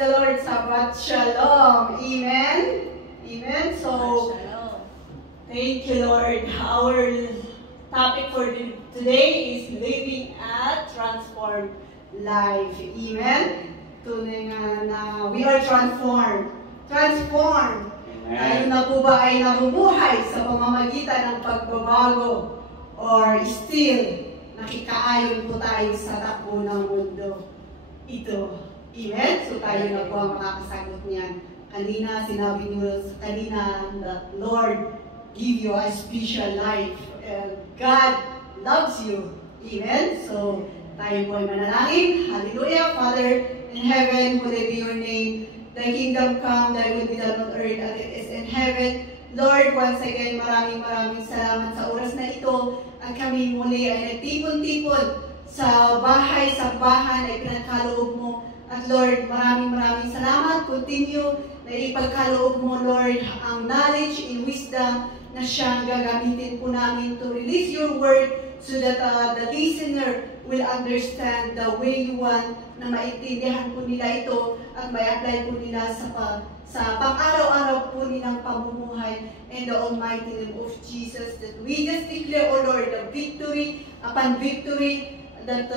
the Lord. Sabat Shalom. Amen. Amen. So, thank you, Lord. Our topic for today is living a transformed life. Amen. Tunay nga na we are transformed. Transformed. Tayo na po ba ay nabubuhay sa pamamagitan ng pagbabago or still nakikaayon po tayo sa takbo ng mundo ito. Amen? So tayo na po ang makakasagot niyan. Kanina, sinabi niyo kanina that Lord give you a special life. God loves you. Amen? So tayo po ay manalangin. Hallelujah. Father in heaven, hallowed be your name. Thy kingdom come, thy will be done on earth as it is in heaven. Lord, once again, maraming salamat sa oras na ito. At kami muli ay nagtipon-tipon sa bahay, sa bahan ay pinagkaloob mo. At Lord, maraming salamat. Continue na ipagkaloob mo, Lord, ang knowledge and wisdom na siyang gagamitin po namin to release your word so that the listener will understand the way you want na maintindihan po nila ito at may-apply po nila sa pang-araw-araw po nilang pamumuhay in the almighty name of Jesus, that we just declare, O Lord, the victory upon victory, that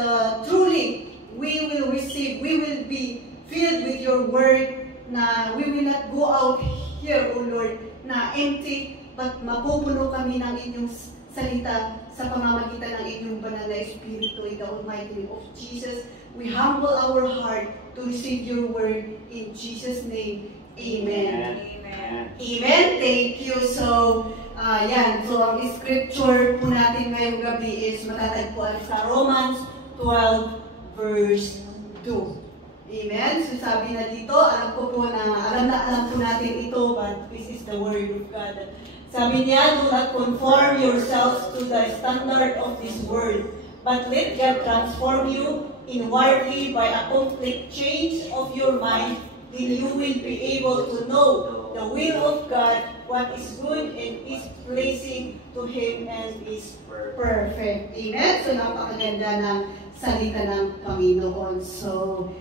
truly we will receive, we will be filled with your word, na we will not go out here, O Lord, na empty, but mapupuno kami ng inyong salita sa pamamagitan ng inyong banal na Espiritu in the almighty name of Jesus. We humble our heart to receive your word in Jesus' name. Amen. Amen. Amen. Thank you. So, yan. So, ang scripture po natin ngayong gabi is matatagpuan sa Romans 12 verse 2. Amen. So, sabi na dito, alam po natin ito, but this is the word of God. Sabi niya, do not conform yourselves to the standard of this world, but let God transform you inwardly by a complete change of your mind, then you will be able to know the will of God, what is good and is pleasing to Him and is perfect. Amen? So, napakaganda ng salita ng Panginoon. So,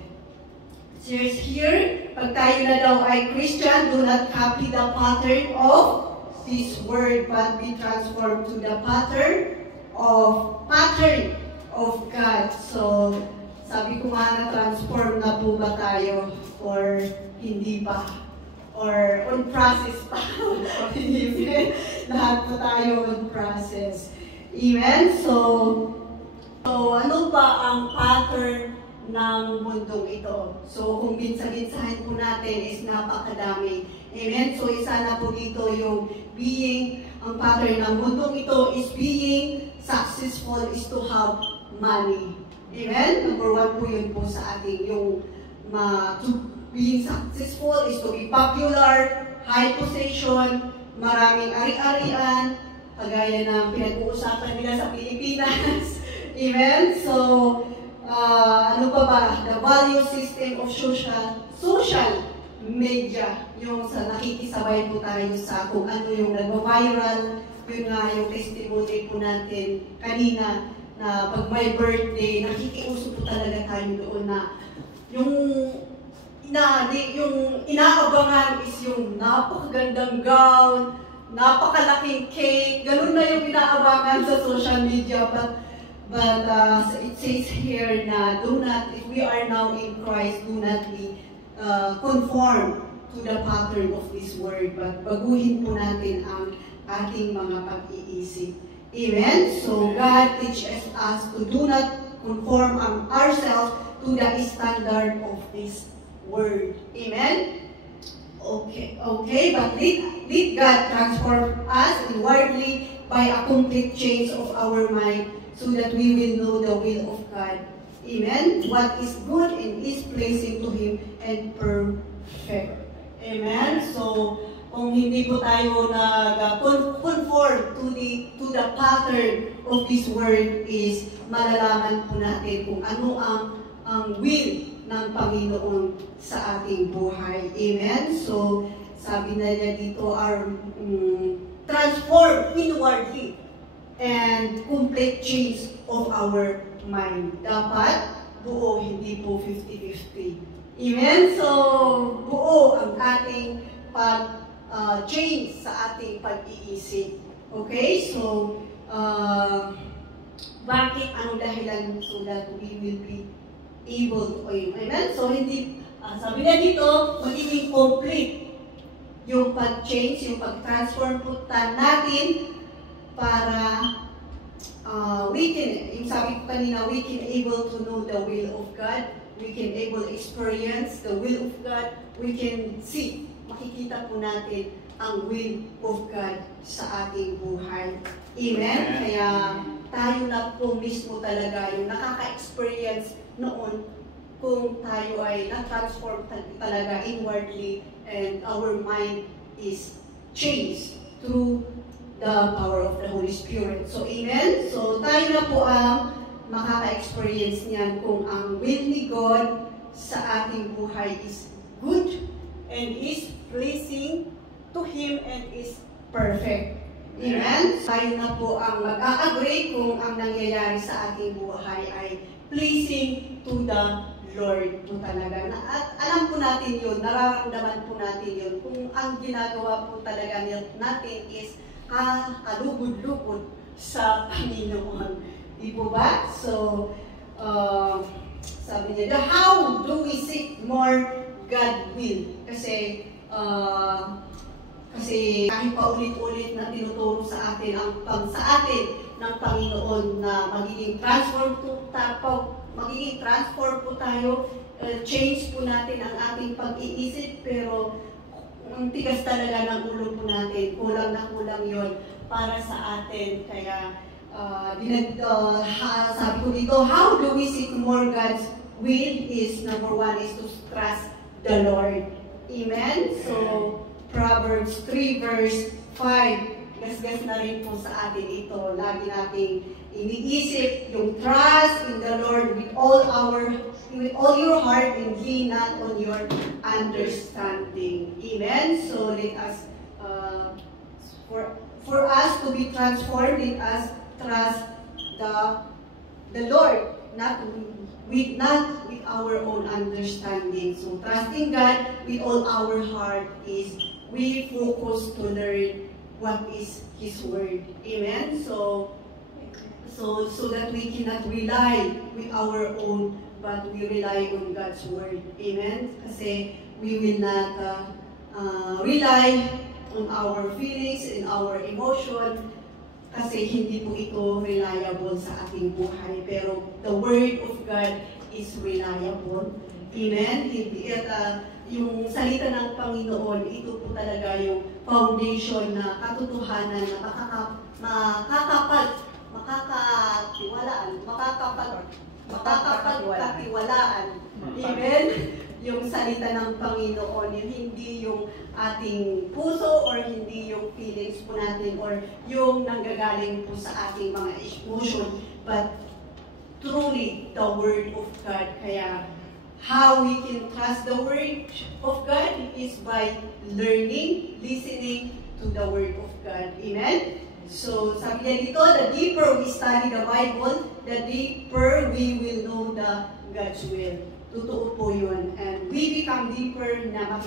here's here, pag tayo na daw ay Christian, do not copy the pattern of this word, but be transformed to the pattern of God. So, sabi ko nga na transform na po ba tayo or hindi pa? Or on process pa? Amen? Lahat po tayo on process. Amen? So ano ba ang pattern ng mundong ito? So, kung binsa-binsahin po natin is napakadami. Amen? So, isa na po dito yung ang pattern ng mundong ito is being successful is to have money. Amen? Number one po yun po sa ating yung being successful is to be popular, high position, maraming ari-arian, kagaya ng pinag-uusapan nila sa Pilipinas. Amen? So, ano pa ba? The value system of social media, yung sa nakikisabay po tayo sa kung ano yung nag-viral, yun nga yung testimony po natin kanina, na pag may birthday, nakikiuso po talaga tayo doon na yung inaabangan is yung napakagandang gown, napakalaking cake, ganun na yung inaabangan sa social media. But it says here na do not, if we are now in Christ, do not be conform to the pattern of this world, but baguhin po natin ang ating mga pag-iisip. Amen? So, God teaches us to do not conform ourselves to the standard of this world. Amen? Okay, but let God transform us inwardly by a complete change of our mind so that we will know the will of God. Amen? What is good and is pleasing to Him and perfect. Amen? So, kung hindi po tayo nag-conform to the pattern of this word is malalaman po natin kung ano ang will ng Panginoon sa ating buhay. Amen? So, sabi na niya dito, transform inwardly and complete change of our mind. Dapat buo, hindi po 50-50. Amen? So, buo ang ating pag-change sa ating pag-iisip. Okay? So, bakit ang dahilan so that we will be able to amen? So, hindi, sabi na dito, magiging complete yung pag-change, yung pag-transform po natin para we can, yung sabi ko kanina, we can able to know the will of God, we can able experience the will of God, we can see, makikita po natin ang will of God sa ating buhay. Amen? Kaya tayo na po mismo talaga yung nakaka-experience noon kung tayo ay na-transform talaga inwardly and our mind is changed through the power of the Holy Spirit. So, amen? So, tayo na po ang makaka-experience niyan kung ang will ni God sa ating buhay is good and is pleasing to Him and is perfect. Amen? Tayo na po ang mag-a-agree kung ang nangyayari sa ating buhay ay pleasing to the Lord po talaga. At alam po natin yun, nararamdaman po natin yun, kung ang ginagawa po talaga natin is kalugod-lugod sa Panginoon. Di po ba? So, sabi niya, how do we seek more God will? Kasi kahit paulit-ulit na tinuturo sa atin sa atin ng Panginoon na magiging transform po tayo, change po natin ang ating pag-iisip, pero ang tigas talaga ng ulo po natin, kulang na kulang yon para sa atin. Kaya sabi ko dito, how do we seek more God's will is number one is to trust the Lord. Amen? So, Proverbs 3 verse 5, gasgas na rin po sa atin ito. Lagi nating iniisip yung trust in the Lord with all your heart and lean not on your understanding. Amen? So let us, for us to be transformed, let us trust the Lord, not with our own understanding. So trusting God with all our heart is we focus to learn what is His Word. Amen? So that we cannot rely with our own, but we rely on God's Word. Amen? Kasi we will not rely on our feelings and our emotion, kasi hindi po ito reliable sa ating buhay. Pero the Word of God is reliable. Amen? Yung salita ng Panginoon, ito po talaga yung foundation na katotohanan na makakapagkatiwalaan. Amen? Yung salita ng Panginoon, hindi yung ating puso or hindi yung feelings po natin or yung nanggagaling po sa ating mga emotion, but truly the Word of God. Kaya how we can trust the Word of God is by learning, listening to the Word of God. Amen? So, sabi niya dito, the deeper we study the Bible, the deeper we will know the God's will. Totoo po yun. And we become deeper na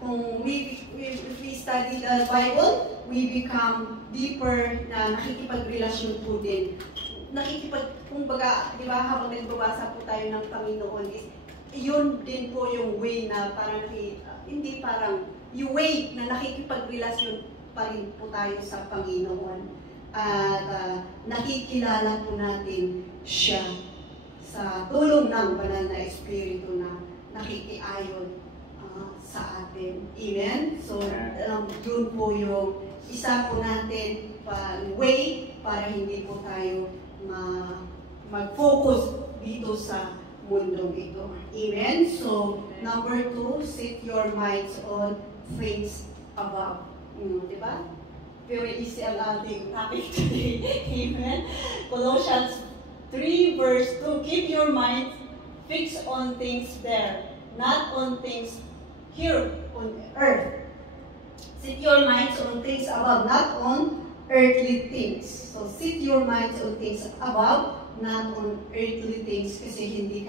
kung if we study the Bible, we become deeper na nakikipagrelasyon po din. Kumbaga, di ba, habang nagbabasa po tayo ng Panginoon, is yun din po yung way na parang hindi parang yung way na nakikipagrelasyon pa rin po tayo sa Panginoon. At nakikilala po natin siya sa tulong ng banal na Espiritu na nakikiayon sa atin. Amen? So, yun po yung isa po natin way para hindi po tayo mag-focus dito sa mundong ito. Amen? So, number 2, set your minds on things above. Diba? Very easy ang ating topic today. Amen? Colossians 3 verse 2, keep your mind fixed on things there, not on things here on earth. Set your minds on things above, not on earthly things. So, set your minds on things above, not on earthly things, kasi hindi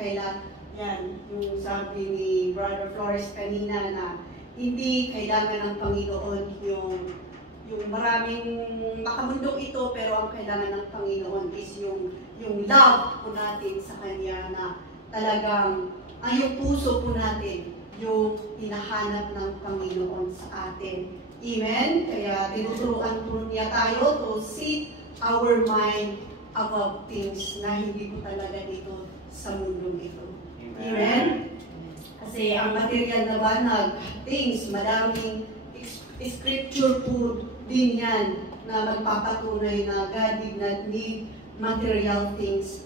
yan, yung sabi ni Brother Flores kanina na hindi kailangan ng Panginoon yung maraming makamundong ito, pero ang kailangan ng Panginoon is yung love po natin sa Kanya na talagang yung puso po natin yung hinahanap ng Panginoon sa atin. Amen? Kaya tinuturuan po niya tayo to set our mind above things na hindi po talaga dito sa mundong ito. Amen? Kasi ang material na banag, things, madaming scripture po din yan na magpapatunay na God did not need material things.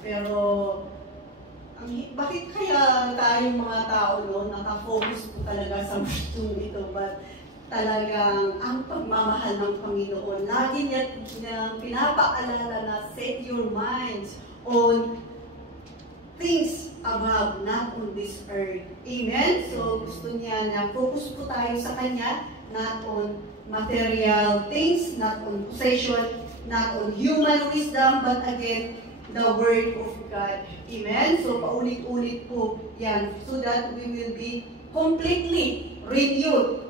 Pero bakit kaya tayong mga tao nakafocus po talaga sa mundong ito? But talagang ang pagmamahal ng Panginoon, lagi niya pinapaalala na set your minds on things above, not on this earth. Amen? So, gusto niya na focus po tayo sa Kanya, not on material things, not on possession, not on human wisdom, but again, the Word of God. Amen? So, paulit-ulit po yan, so that we will be completely renewed,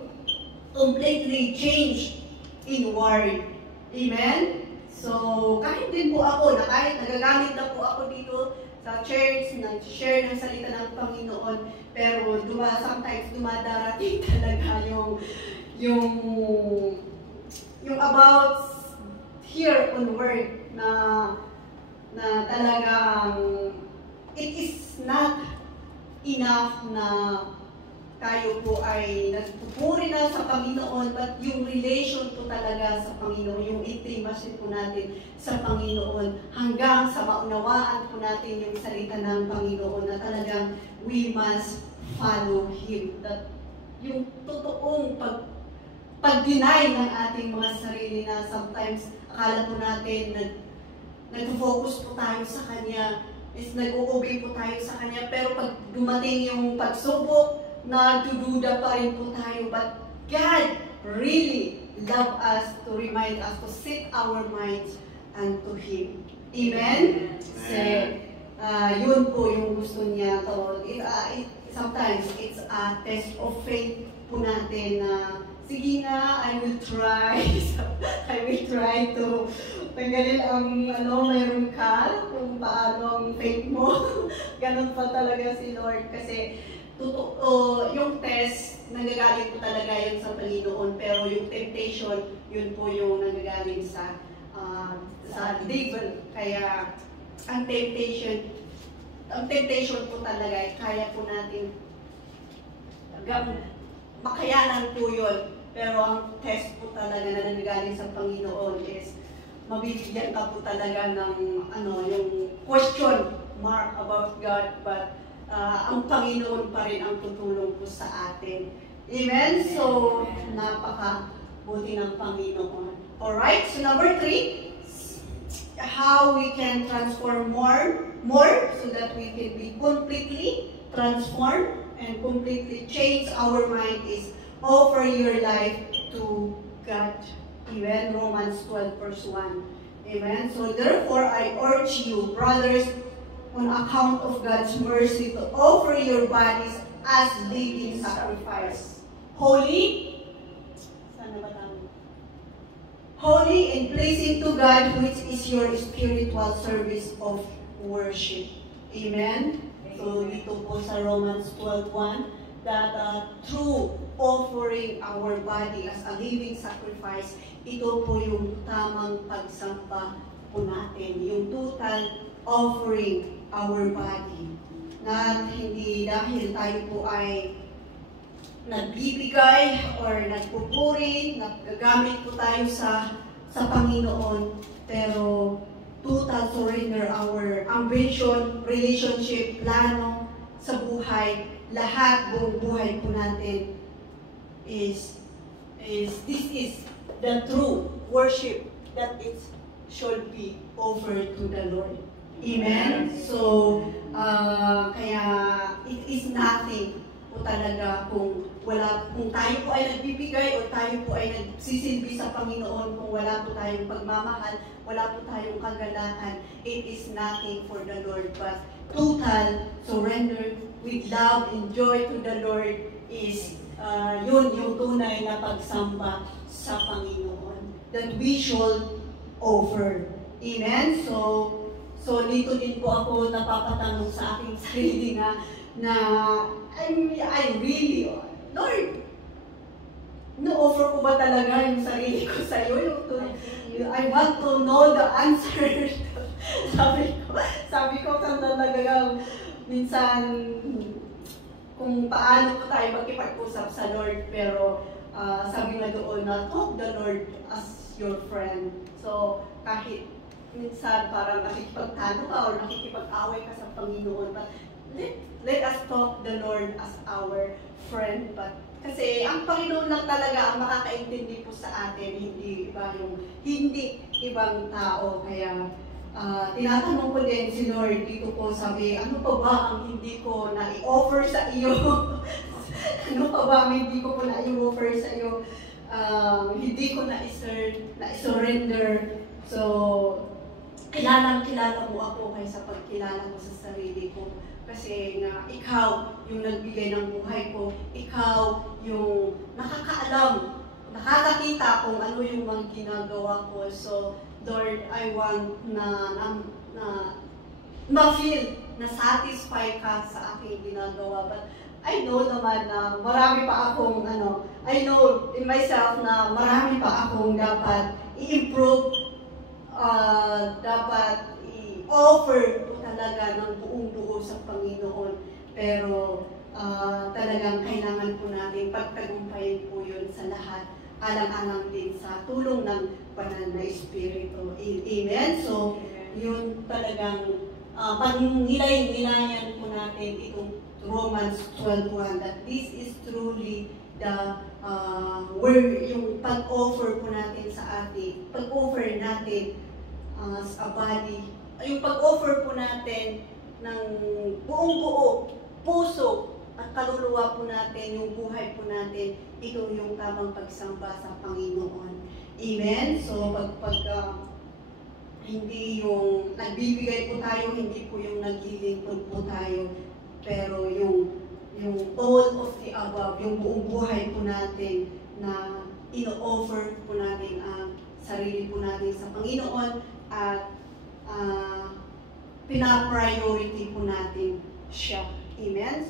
completely changed in Word. Amen? So, kahit din po ako, kahit nagagamit na po ako dito sa church, nag-share ng salita ng Panginoon, pero sometimes dumadarating talaga yung about here on word na talagang it is not enough na tayo po ay nagpupuri na sa Panginoon, but yung relation po talaga sa Panginoon, yung intimacy po natin sa Panginoon, hanggang sa maunawaan po natin yung salita ng Panginoon na talagang we must follow Him. That yung totoong pag-deny ng ating mga sarili na sometimes akala po natin nag-focus po tayo sa Kanya, is nag-uubig po tayo sa Kanya, pero pag dumating yung pagsubok, nagdududa pa rin po tayo, but God really love us to remind us to set our minds unto Him. Amen? Kasi yun po yung gusto niya. So, sometimes it's a test of faith po natin na sige nga, I will try. I will try to tanggalin ang mayroon ka, kung paano ang faith mo. Ganun pa talaga si Lord. Kasi totoo, yung test, nanggagaling po talaga yun sa Panginoon, pero yung temptation, yun po yung nanggagaling sa devil. Kaya, ang temptation po talaga, kaya po natin makayanan po yun. Pero ang test po talaga na nanggagaling sa Panginoon is, mabibigyan ka po talaga ng yung question mark about God, but ang Panginoon pa rin ang tutulong po sa atin. Amen? So, napakabuti ng Panginoon. Alright, so number 3, how we can transform more so that we can be completely transformed and completely change our mind is offer your life to God. Amen? Romans 12 verse 1. Amen? So, therefore, I urge you, brothers, on account of God's mercy, to offer your bodies as living sacrifice. Holy and pleasing to God, which is your spiritual service of worship. Amen? So, dito po sa Romans 12:1, that through offering our body as a living sacrifice, ito po yung tamang pagsamba po natin. Yung total offering our body. Na hindi dahil tayo po ay nagbibigay or nagpupuri, nagagamit po tayo sa Panginoon, pero total surrender our ambition, relationship, plano sa buhay, lahat buong buhay po natin is this is the true worship that it should be offered to the Lord. Amen? So, kaya it is nothing po talaga kung kung tayo po ay nagbibigay o tayo po ay nagsisilbi sa Panginoon, kung wala po tayong pagmamahal, wala po tayong kagalahan, it is nothing for the Lord. But total surrender with love and joy to the Lord is yun yung tunay na pagsamba sa Panginoon that we should offer. Amen? So dito din po ako napapatanong sa aking sarili na I really, Lord, no-offer ko ba talaga yung sarili ko sa iyo? I want to know the answer. sabi ko talaga minsan kung paano po tayo magkipag-usap sa Lord, pero sabi nga doon na talk the Lord as your friend. So kahit minsan parang nakikipagtalo ka o nakikipag-away ka sa Panginoon, but let us talk the Lord as our friend. But kasi ang Panginoon lang talaga ang makakaintindi po sa atin, hindi ibang tao. Kaya tinatanong ko din si Lord dito po, sabi, ano pa ba ang hindi ko na-i-offer sa iyo? Ano pa ba ang hindi ko po na-i-offer sa iyo? Hindi ko na-surrender. So, kilala mo ako kaysa pagkilala mo sa sarili ko. Kasi nga, ikaw yung nagbigay ng buhay ko. Ikaw yung nakakaalam, nakakakita kung ano yung mga ginagawa ko. So, Lord, I want na ma-feel, na satisfy ka sa aking ginagawa. But I know naman na marami pa akong, I know in myself na marami pa akong dapat i-improve, dapat i-offer po talaga ng buong buo sa Panginoon. Pero talagang kailangan po natin pagtagumpayin po yun sa lahat. Alang-alang din sa tulong ng Banal na Espiritu. Amen? So, yun talagang panghilay-hilayan po natin itong Romans 12:1 that this is truly the yung pag-offer po natin sa atin, pag-offer natin as a body, yung pag-offer po natin ng buong-buo, puso at kaluluwa po natin, yung buhay po natin, ito yung tamang pagsamba sa Panginoon. Amen? So, pag hindi yung nagbibigay po tayo, hindi po yung naglilingkod po tayo, pero yung all of the above, yung buong buhay po natin na ino-offer po natin ang sarili po natin sa Panginoon at pina-priority po natin siya. Amen?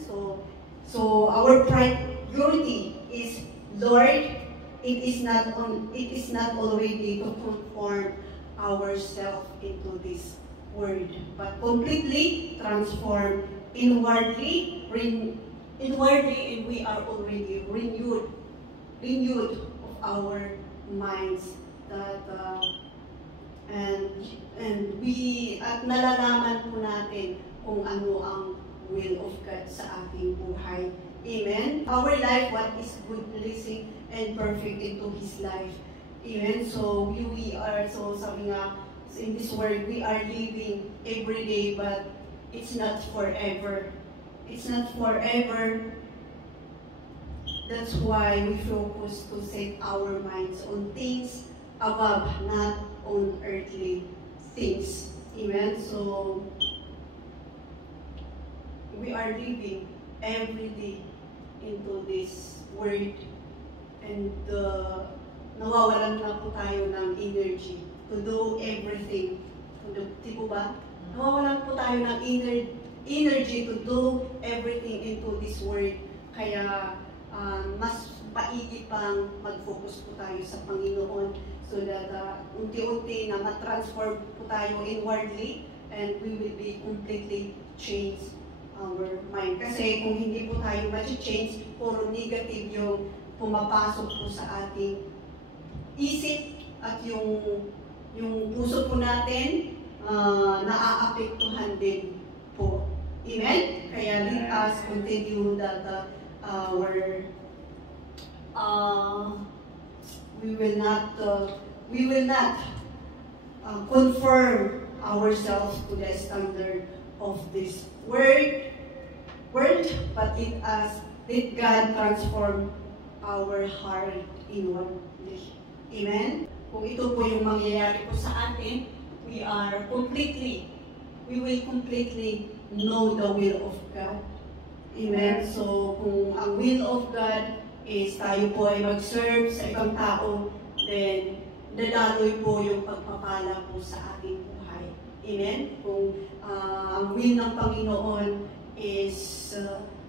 So our priority is, Lord, it is not already to conform ourselves into this word, but completely transform inwardly, and we are already renewed of our minds, that and we at nalalaman po natin kung ano ang will of God sa ating buhay. Amen? Our life, what is good, pleasing, and perfect into His life. Amen? So we are, so sabi nga, in this world, we are living every day, but it's not forever. It's not forever. That's why we focus to set our minds on things above, not on earthly things. Amen? So, we are living every day into this word, and nawawalan na po tayo ng energy to do everything. Di po ba? Nawawalan po tayo ng energy to do everything into this word. Kaya mas paigi pang mag-focus po tayo sa Panginoon, so that unti-unti na ma-transform po tayo inwardly, and we will be completely changed our mind. Kasi kung hindi po tayo ma-change, puro negative yung pumapasok po sa ating isip, at yung puso po natin naaapektuhan din po. Amen? Kaya let us continue that we will not conform ourselves to the standard of this world, but but let God transform our heart inwardly. Amen? Kung ito po yung mangyayari po sa atin, we will completely know the will of God. Amen? So, kung ang will of God is tayo po ay mag-serve sa ibang tao, then dadaloy po yung pagpapala po sa ating buhay. Amen? Kung ang will ng Panginoon is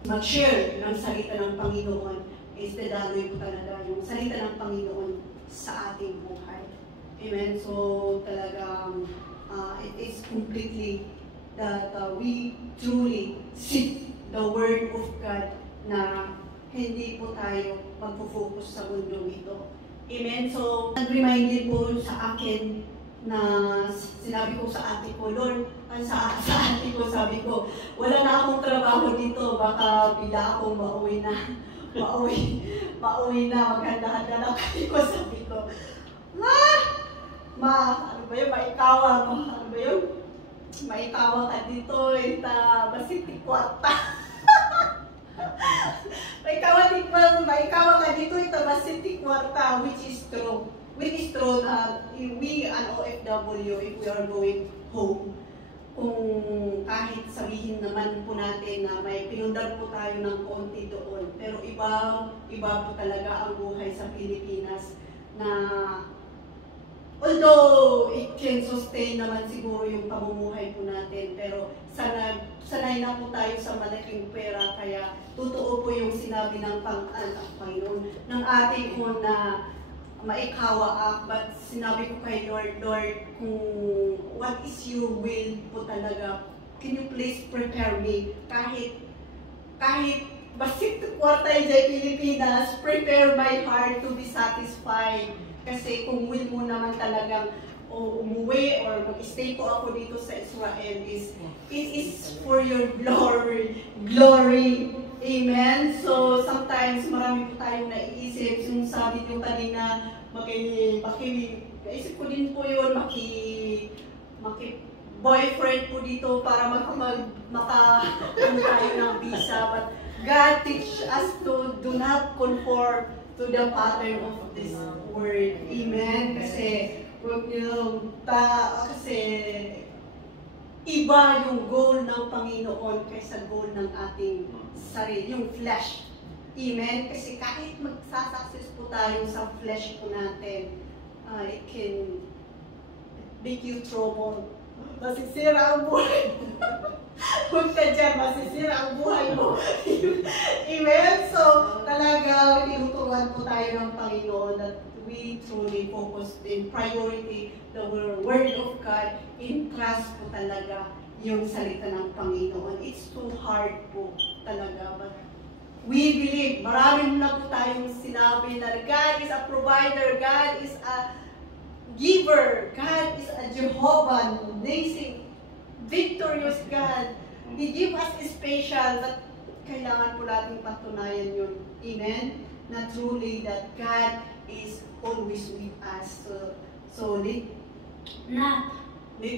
mag-share ng salita ng Panginoon, is dadaloy po talaga yung salita ng Panginoon sa ating buhay. Amen? So, talagang it is completely that we truly seek the Word of God na hindi po tayo magpo-focus sa mundong ito. Amen? So, nag-reminded po sa akin na sinabi ko sa ate ko, Lord, sa ate ko, sabi ko, wala na akong trabaho dito, baka bigla akong mauwi na, maghanda-handa na kayo, sabi ko. Ano ba yun, maikawa ka dito, basiti kwarta. Maikawa ka dito, basiti kwarta, which is true. We an OFW, if we are going home, kung kahit sabihin naman po natin na may pinundan po tayo ng konti doon, pero iba po talaga ang buhay sa Pilipinas na although it can sustain naman siguro yung pamumuhay po natin, pero sanay na po tayo sa malaking pera, kaya totoo po yung sinabi ng Panginoon, ng ating ko na maikawa but sinabi ko kay Lord, kung what is your will po talaga, can you please prepare me, kahit basit kwartay dyan Pilipinas, prepare my heart to be satisfied. Kasi kung will mo naman talagang umuwi or mag-stay po ako dito sa Israel, it is for your glory. Amen? So, sometimes marami po tayong naiisip. Yung sabi niyo kanina, naisip ko din po yun, boyfriend po dito para makakuha tayo ng visa. But God teach us to do not conform to the pattern of this word. Amen? Kasi iba yung goal ng Panginoon kaysa goal ng ating sarili, yung flesh. Amen? Kasi kahit magsasuccess po tayo sa flesh po natin, it can make you trouble. Masisira ang buhay mo. Huwag ka dyan, masisira ang buhay mo. Amen? So, talaga, tinuturuan po tayo ng Panginoon that we truly focus in priority the Word of God, in trust po talaga yung salita ng Panginoon. It's too hard po talaga, but we believe, marami na po tayong sinabi na God is a provider, God is a giver, God is a Jehovah, amazing, victorious God. He give us special, but kailangan po natin patunayan yun. Amen? Na truly that God is always with us. So let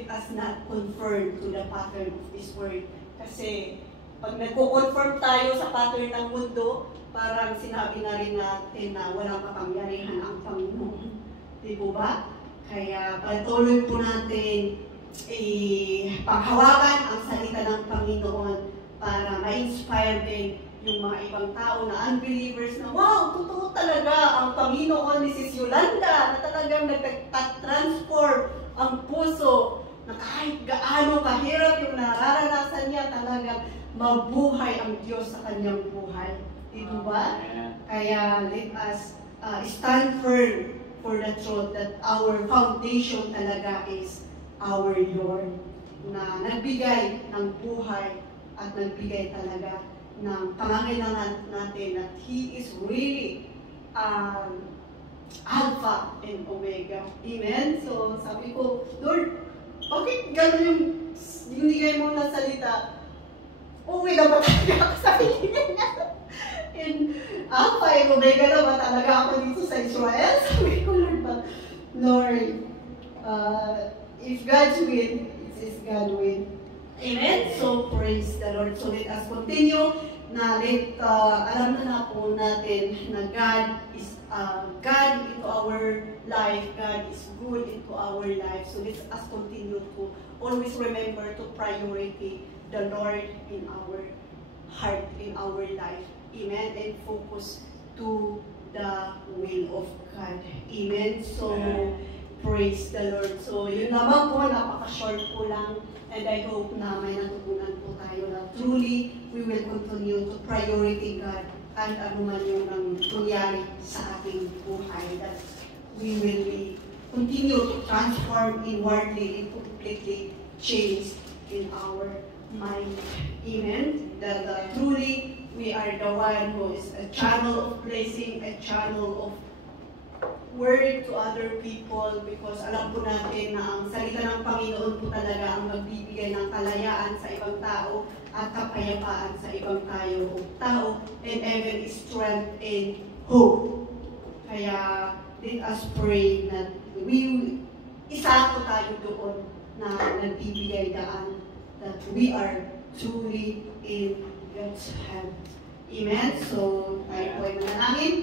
us not conform to the pattern of this world. Kasi pag nagko-conform tayo sa pattern ng mundo, parang sinabi na rin natin na walang kapangyarihan ang Panginoon. Di po ba? Kaya patuloy po natin paghawakan ang salita ng Panginoon para ma-inspire din yung mga ibang tao na unbelievers na, wow, totoo talaga ang Panginoon ni Sis Yolanda na talagang nag-transform ang puso na kahit gaano kahirap yung nararanasan niya, talagang mabuhay ang Diyos sa kanyang buhay. Dito ba? Kaya let us stand firm for the truth that our foundation talaga is our Lord na nagbigay ng buhay at nagbigay talaga ng pangangailangan natin that He is really Alpha and Omega. Amen? So sabi ko, Lord, bakit gano'n yung binigay mo na salita? Uwi na ba talaga ako sa Pilipinas? In Alpha and Omega na ba talaga ako dito sa Israel? Sabi ko, Lord, if God's will, it is God's will. Amen? So, praise the Lord. So, let us continue na alam na po natin na God into our life. God is good into our life. So, let us continue to always remember to priority the Lord in our heart, in our life. Amen? And focus to the will of God. Amen? So, praise the Lord. So, yun naman po, napaka-short po lang. And I hope na may natutunan po tayo na truly we will continue to priority God and ano man yung nangyari sa ating buhay. That we will continue to transform inwardly and completely change in our mind. Amen? That truly we are the one who is a channel of blessing, a channel of word to other people, because alam po natin na ang salita ng Panginoon po talaga ang magbibigay ng kalayaan sa ibang tao at kapayapaan sa ibang tao and even strength and hope. Kaya let us pray na isa po tayo doon na nagbibigay daan that we are truly in God's hand. Amen? So, tayo po ay manalangin.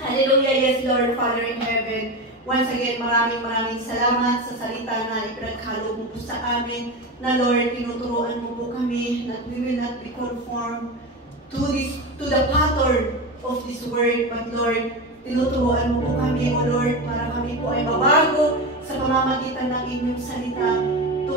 Hallelujah, yes Lord, Father in heaven. Once again, maraming salamat sa salita na ipinaghalo mo po sa amin. Na Lord, tinuturuan mo po kami that we will not be conformed to the pattern of this word. But Lord, tinuturuan mo po kami, O Lord, para kami po ay mabago sa pamamagitan ng inyong salita to